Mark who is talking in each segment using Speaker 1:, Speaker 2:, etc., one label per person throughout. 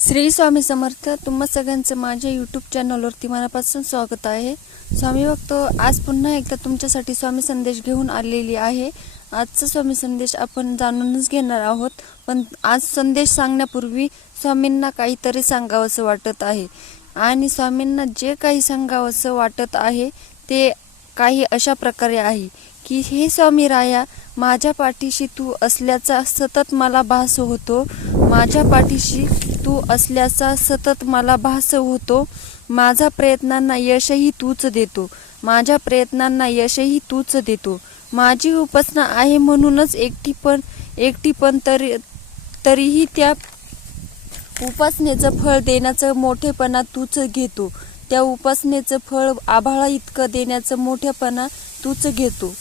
Speaker 1: श्री स्वामी समर्थ तुम्हा सगळ्यांचं माझ्या यूट्यूब चॅनलवरती मनापासून स्वागत आहे. स्वामी भक्त आज पुन्हा एकदा तुमच्यासाठी स्वामी संदेश घेऊन आलेली आहे. आजचा स्वामी संदेश आपण जाणूनच घेणार आहोत पण आज संदेश सांगण्यापूर्वी स्वामींना काहीतरी सांगावंसं वाटत आहे. आणि स्वामींना जे काही सांगावंसं वाटत आहे ते काही अशा प्रकारे आहे की हे स्वामी राया माझ्या पाठीशी तू असल्याचा सतत मला भास होतो. माझ्या पाठीशी तू असल्याचा सतत मला भास होतो. माझा प्रयत्नांना यशही तूच देतो. माझ्या प्रयत्नांना यशही तूच देतो. माझी उपासना आहे म्हणूनच एकटी पण एकटी पण तरी तरीही त्या उपासनेचं फळ देण्याचं मोठेपणा तूच घेतो. त्या उपासनेचं फळ आभाळा इतकं देण्याचं मोठेपणा तूच घेतो.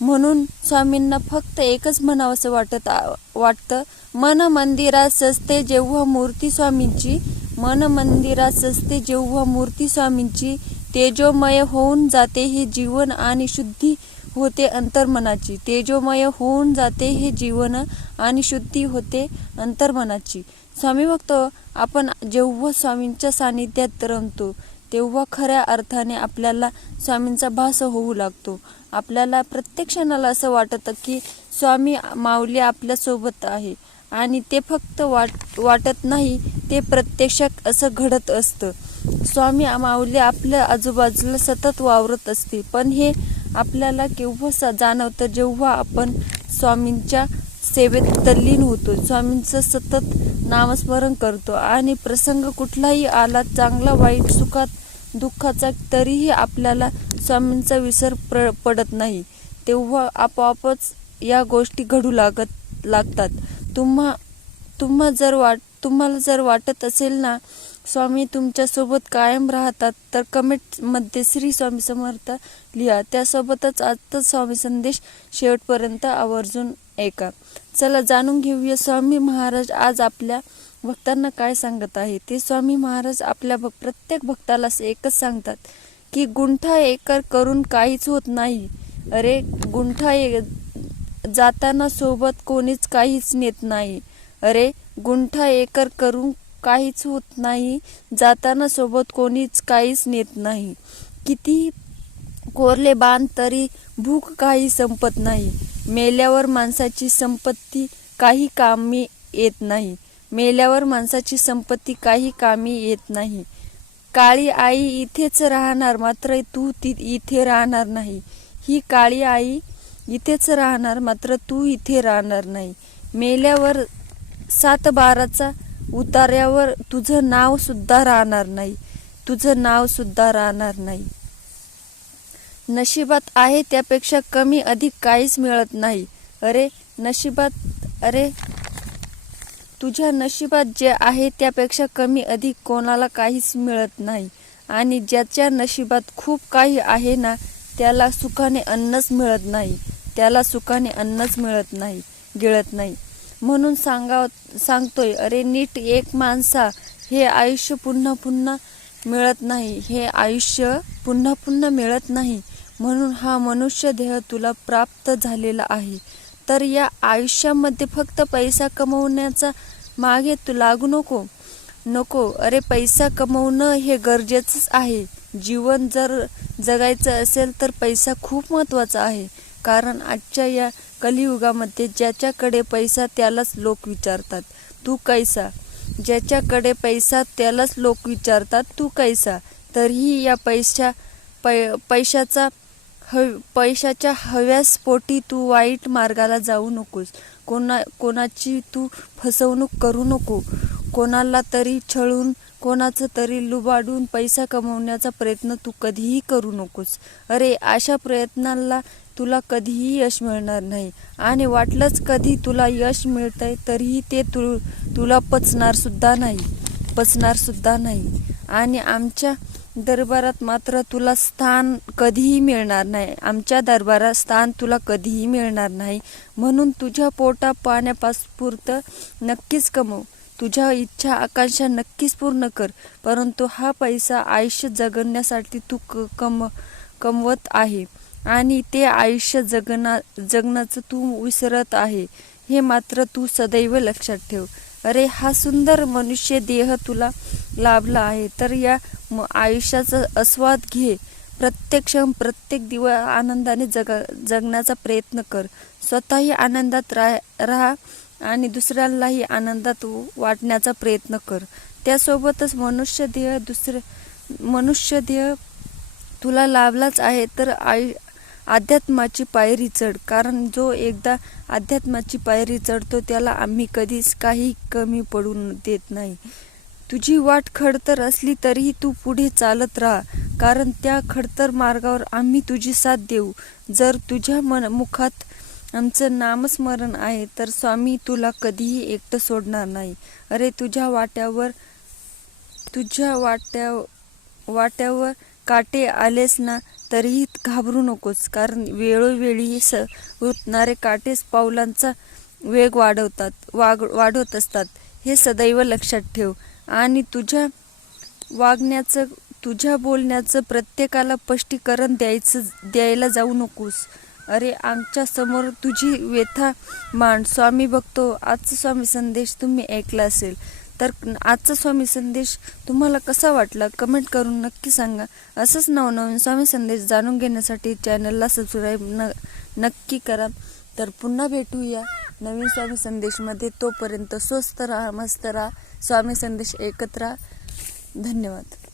Speaker 1: म्हणून स्वामींना फक्त एकच म्हणावंसं वाटत वाटतं मन मंदिरात सजते जेव्हा मूर्ती स्वामींची मन मंदिरात सजते जेव्हा मूर्ती स्वामींची तेजोमय होऊन जाते हे जीवन आणि शुद्धी होते अंतर्मनाची. तेजोमय होऊन जाते हे जीवन आणि शुद्धी होते अंतर्मनाची. स्वामी भक्त आपण जेव्हा स्वामींच्या सानिध्यात रमतो तेव्हा खऱ्या अर्थाने आपल्याला स्वामींचा भास होऊ लागतो. आपल्याला प्रत्येक क्षणाला असं वाटतं की स्वामी माऊली आपल्यासोबत आहे. आणि ते फक्त वाट वाटत नाही ते प्रत्यक्षात असं घडत असतं. स्वामी माऊली आपल्या आजूबाजूला सतत वावरत असते. पण हे आपल्याला केव्हा जाणवतं? जेव्हा आपण स्वामींच्या सेवेत तल्लीन होतो. स्वामींचं सतत नामस्मरण करतो. आणि प्रसंग कुठलाही आला चांगला वाईट सुखात दुःखाचा तरीही आपल्याला स्वामींचा विसर प्र पडत नाही. तेव्हा आपोआपच या गोष्टी घडू लागत लागतात. तुम्हा तुम्हा जर वाट तुम्हाला जर वाटत असेल ना स्वामी तुमच्यासोबत कायम राहतात तर कमेंटमध्ये श्री स्वामी समर्थ लिहा. त्यासोबतच आजचा स्वामी संदेश शेवटपर्यंत आवर्जून ऐका. चला जाणून घेऊया. स्वामी महाराज आज आपल्या भक्तांना काय सांगत आहे? ते स्वामी महाराज आपल्या प्रत्येक भक्ताला एकच सांगतात की गुंठा एकर करून काहीच होत नाही. अरे गुंठा ए जाताना सोबत कोणीच काहीच नेत नाही. अरे गुंठा एकर करून काहीच होत नाही जाताना सोबत कोणीच काहीच नेत नाही. किती कोरले बांध तरी भूक काही संपत नाही. मेल्यावर माणसाची संपत्ती काही कामी येत नाही. मेल्यावर माणसाची संपत्ती काही कामी येत नाही. काळी आई इथेच राहणार मात्र तू ती इथे राहणार नाही. ही काळी आई इथेच राहणार मात्र तू इथे राहणार नाही. मेल्यावर सात बाराचा उतार्यावर तुझं नाव सुद्धा राहणार नाही. तुझं नाव सुद्धा राहणार नाही. नशिबात आहे त्यापेक्षा कमी अधिक काहीच मिळत नाही. अरे नशिबात अरे तुझ्या नशिबात जे आहे त्यापेक्षा कमी अधिक कोणाला काहीच मिळत नाही. आणि ज्याच्या नशिबात खूप काही आहे ना त्याला सुखाने अन्नच मिळत नाही. त्याला सुखाने अन्नच मिळत नाही गिळत नाही. म्हणून सांगा सांगतोय अरे नीट एक माणसा हे आयुष्य पुन्हा पुन्हा मिळत नाही हे आयुष्य पुन्हा पुन्हा मिळत नाही. म्हणून हा मनुष्य देह तुला प्राप्त झालेला आहे. तर या आयुष्यामध्ये फक्त पैसा कमवण्याचा मागे तू लागू नको. नको. अरे पैसा कमवणं हे गरजेचंच आहे. जीवन जर जगायचं असेल तर पैसा खूप महत्त्वाचा आहे. कारण आजच्या या कलियुगामध्ये ज्याच्याकडे पैसा त्यालाच लोक विचारतात. तू कैसा? ज्याच्याकडे पैसा त्यालाच लोक विचारतात तू कैसा? तरीही या पैशा पै पैशाचा हव पैशाच्या हव्यासपोटी तू वाईट मार्गाला जाऊ नकोस. कोणा कोणाची तू फसवणूक करू नको. कोणाला तरी छळून कोणाचं तरी लुबाडून पैसा कमवण्याचा प्रयत्न तू कधीही करू नकोस. अरे अशा प्रयत्नाला तुला कधीही यश मिळणार नाही. आणि वाटलंच कधी तुला यश मिळतंय तरीही ते तु तुला पचणारसुद्धा नाही. पचणारसुद्धा नाही. आणि आमच्या दरबारात मात्र तुला स्थान कधीही मिळणार नाही. आमच्या दरबारात स्थान तुला कधीही मिळणार नाही. म्हणून तुझ्या पोटा पाण्यापासपुरतं नक्कीच कमव. तुझ्या इच्छा आकांक्षा नक्कीच पूर्ण कर. परंतु हा पैसा आयुष्य जगण्यासाठी तू क कम कमवत आहे. आणि ते आयुष्य जगना जगण्याचं तू विसरत आहे. हे मात्र तू सदैव लक्षात ठेव. अरे हा सुंदर मनुष्य देह तुला लाभला आहे. तर या म- आयुष्याचा आस्वाद घे. प्रत्येक क्षण प्रत्येक दिवस आनंदाने जग जगण्याचा प्रयत्न कर. स्वतःही आनंदात राह राहा आणि दुसऱ्यालाही आनंदात वाटण्याचा प्रयत्न कर. त्यासोबतच मनुष्य देह दुसरे मनुष्य देह तुला लाभलाच आहे. तर आयु अध्यात्माची पायरी चढ. कारण जो एकदा अध्यात्माची पायरी चढतो त्याला आम्ही कधीच काही कमी पडू देत नाही. तुझी वाट खडतर असली तरीही तू पुढे चालत राहा. कारण त्या खडतर मार्गावर आम्ही तुझी साथ देऊ. जर तुझ्या मन मुखात आमचं नामस्मरण आहे तर स्वामी तुला कधीही एकटं सोडणार नाही. अरे तुझ्या वाट्यावर तुझ्या वाट्या वाट्यावर काटे आलेस ना तरीही घाबरू नकोस. कारण वेळोवेळी स उतणारे काटेच पावलांचा वेग वाढवतात वाग वाढवत असतात. हे सदैव लक्षात ठेव. आणि तुझ्या वागण्याचं तुझ्या बोलण्याचं प्रत्येकाला स्पष्टीकरण द्यायचं द्यायला जाऊ नकोस. अरे आमच्यासमोर तुझी व्यथा मांड स्वामी बघतो आजचा स्वामी संदेश तुम्ही ऐकला असेल. तर आजचा स्वामी संदेश तुम्हाला कसा वाटला? कमेंट करून नक्की सांगा. असंच नवनवीन स्वामी संदेश जाणून घेण्यासाठी चॅनलला सबस्क्राईब न नक्की करा. तर पुन्हा भेटूया नवीन स्वामी संदेशमध्ये. तोपर्यंत स्वस्त राहा मस्त राहा. स्वामी संदेश एकत्र. राहा धन्यवाद.